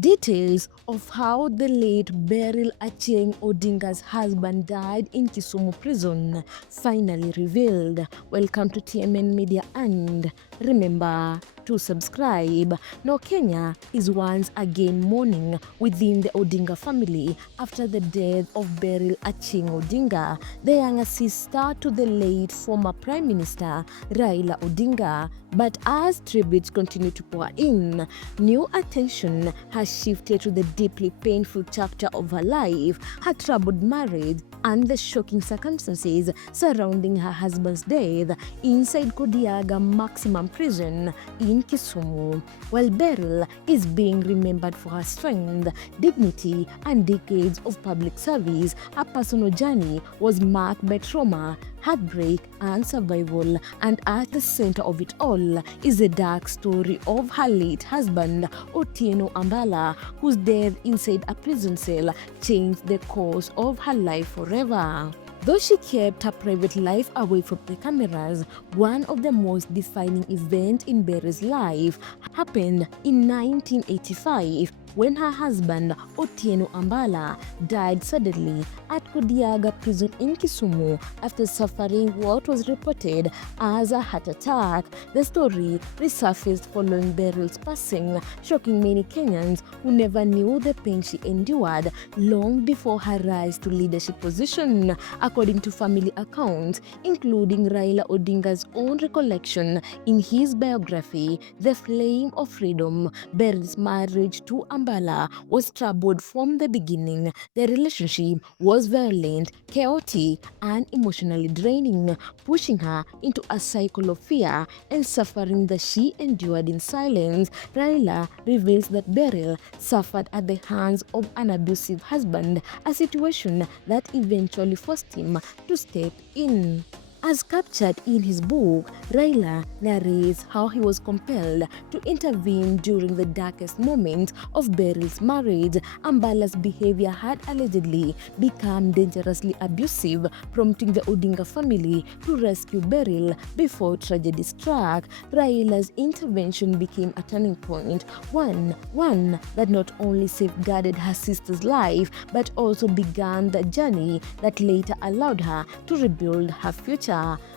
Details of how the late Beryl Achieng Odinga's husband died in Kisumu prison finally revealed. Welcome to TMN Media and remember to subscribe. Now, Kenya is once again mourning within the Odinga family after the death of Beryl Achieng Odinga, the younger sister to the late former Prime Minister Raila Odinga. But as tributes continue to pour in, new attention has shifted to the deeply painful chapter of her life, her troubled marriage, and the shocking circumstances surrounding her husband's death inside Kodiaga Maximum Prison in Kisumu. While Beryl is being remembered for her strength, dignity, and decades of public service, her personal journey was marked by trauma, heartbreak, and survival. And at the center of it all is the dark story of her late husband, Otieno Ambala, whose death inside a prison cell changed the course of her life forever. Though she kept her private life away from the cameras, one of the most defining events in Beryl's life happened in 1985 when her husband, Otieno Ambala, died suddenly at Kodiaga Prison in Kisumu after suffering what was reported as a heart attack. The story resurfaced following Beryl's passing, shocking many Kenyans who never knew the pain she endured long before her rise to leadership position. According to family accounts, including Raila Odinga's own recollection in his biography, The Flame of Freedom, Beryl's marriage to Ambala was troubled from the beginning. The relationship was violent, chaotic, and emotionally draining, pushing her into a cycle of fear and suffering that she endured in silence. Raila reveals that Beryl suffered at the hands of an abusive husband, a situation that eventually forced him to step in. As captured in his book, Raila narrates how he was compelled to intervene during the darkest moments of Beryl's marriage. Ambala's behavior had allegedly become dangerously abusive, prompting the Odinga family to rescue Beryl before tragedy struck. Raila's intervention became a turning point, one that not only safeguarded her sister's life but also began the journey that later allowed her to rebuild her future.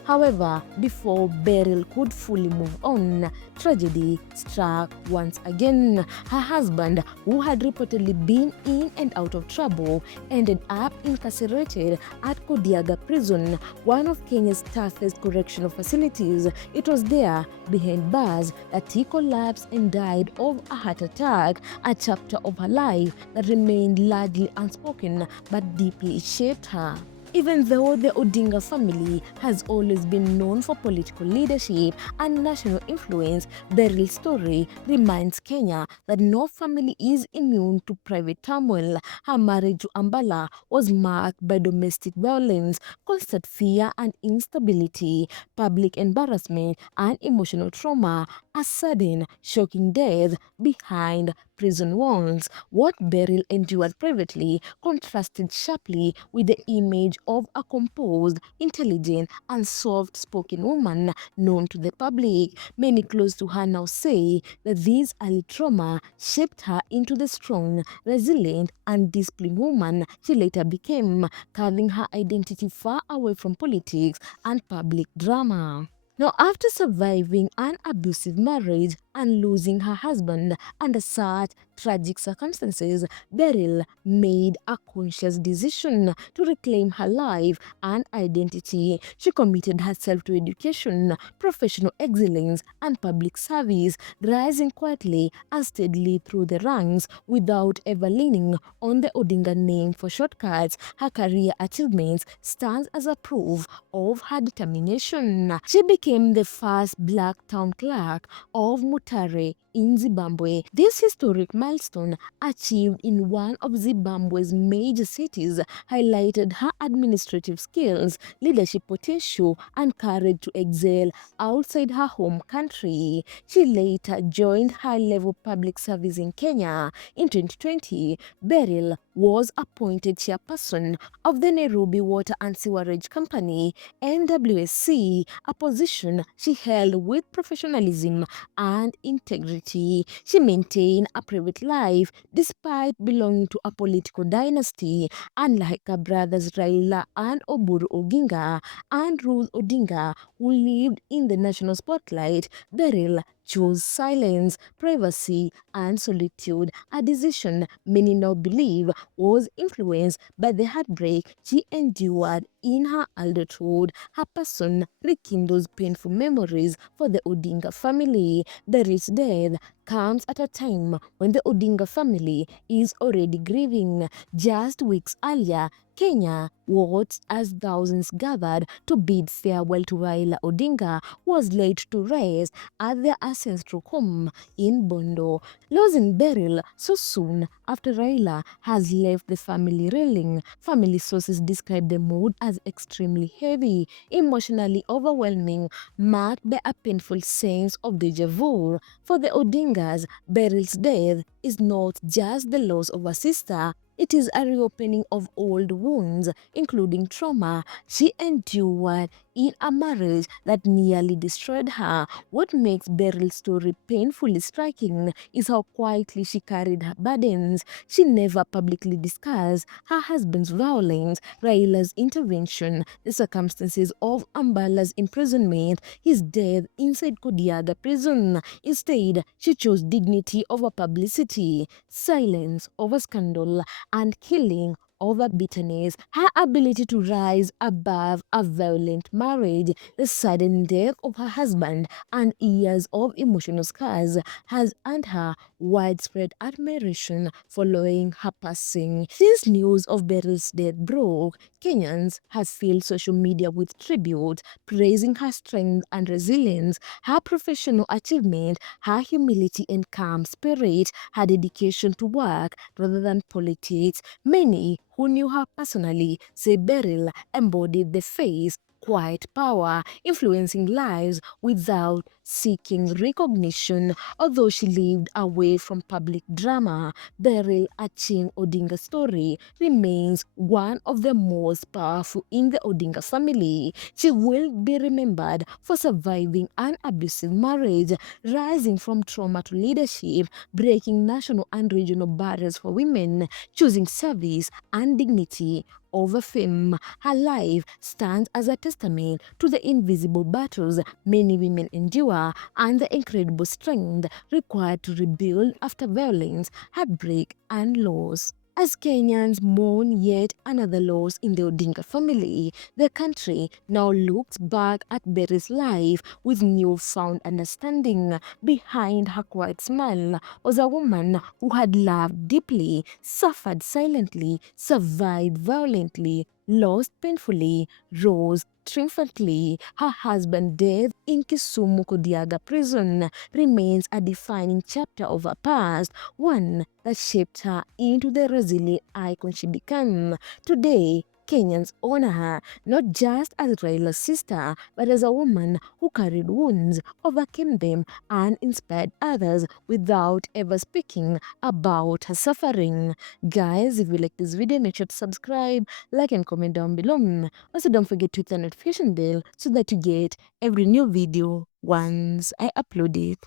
However, before Beryl could fully move on, tragedy struck once again. Her husband, who had reportedly been in and out of trouble, ended up incarcerated at Kodiaga Prison, one of Kenya's toughest correctional facilities. It was there, behind bars, that he collapsed and died of a heart attack, a chapter of her life that remained largely unspoken but deeply shaped her. Even though the Odinga family has always been known for political leadership and national influence, Beryl's story reminds Kenya that no family is immune to private turmoil. Her marriage to Ambala was marked by domestic violence, constant fear and instability, public embarrassment, and emotional trauma. A sudden, shocking death behind prison walls. What Beryl endured privately contrasted sharply with the image of a composed, intelligent, and soft-spoken woman known to the public. Many close to her now say that this early trauma shaped her into the strong, resilient, and disciplined woman she later became, carving her identity far away from politics and public drama. Now, after surviving an abusive marriage and losing her husband under such tragic circumstances, Beryl made a conscious decision to reclaim her life and identity. She committed herself to education, professional excellence, and public service, rising quietly and steadily through the ranks without ever leaning on the Odinga name for shortcuts. Her career achievements stand as a proof of her determination. She became the first black town clerk of Mutare in Zimbabwe. This historic milestone, achieved in one of Zimbabwe's major cities, highlighted her administrative skills, leadership potential, and courage to excel outside her home country. She later joined high-level public service in Kenya. In 2020, Beryl was appointed chairperson of the Nairobi Water and Sewerage Company, NWSC, a position she held with professionalism and integrity. community. She maintained a private life despite belonging to a political dynasty, unlike her brothers Raila and Oburu Oginga and Ruth Odinga, who lived in the national spotlight. Beryl chose silence, privacy, and solitude, a decision many now believe was influenced by the heartbreak she endured in her adulthood. Her person rekindles painful memories for the Odinga family. Beryl's death comes at a time when the Odinga family is already grieving. Just weeks earlier, Kenya watched as thousands gathered to bid farewell to Raila Odinga, who was laid to rest at their ancestral home in Bondo. Losing Beryl so soon after Raila has left the family reeling. Family sources describe the mood as extremely heavy, emotionally overwhelming, marked by a painful sense of deja vu. For the Odingas, Beryl's death is not just the loss of a sister, it is a reopening of old wounds, including trauma she endured in a marriage that nearly destroyed her. What makes Beryl's story painfully striking is how quietly she carried her burdens. She never publicly discussed her husband's violence, Raila's intervention, the circumstances of Ambala's imprisonment, his death inside Kodiaga prison. Instead, she chose dignity over publicity, silence over scandal, and healing over bitterness. Her ability to rise above a violent marriage, the sudden death of her husband, and years of emotional scars has earned her widespread admiration following her passing. Since news of Beryl's death broke, Kenyans have filled social media with tribute, praising her strength and resilience, her professional achievement, her humility and calm spirit, her dedication to work rather than politics. Many who knew her personally say Beryl embodied the face, quiet power, influencing lives without seeking recognition. Although she lived away from public drama, Beryl Achieng Odinga's story remains one of the most powerful in the Odinga family. She will be remembered for surviving an abusive marriage, rising from trauma to leadership, breaking national and regional barriers for women, choosing service and dignity over fame. Her life stands as a testament to the invisible battles many women endure and the incredible strength required to rebuild after violence, heartbreak, and loss. As Kenyans mourn yet another loss in the Odinga family, the country now looks back at Beryl's life with newfound understanding. Behind her quiet smile was a woman who had loved deeply, suffered silently, survived violently, lost painfully, rose triumphantly. Her husband's death in Kisumu Kodiaga prison remains a defining chapter of her past, one that shaped her into the resilient icon she became. Today, Kenyans honor her not just as Raila's sister, but as a woman who carried wounds, overcame them, and inspired others without ever speaking about her suffering. Guys, if you like this video, make sure to subscribe, like, and comment down below. Also, don't forget to hit the notification bell so that you get every new video once I upload it.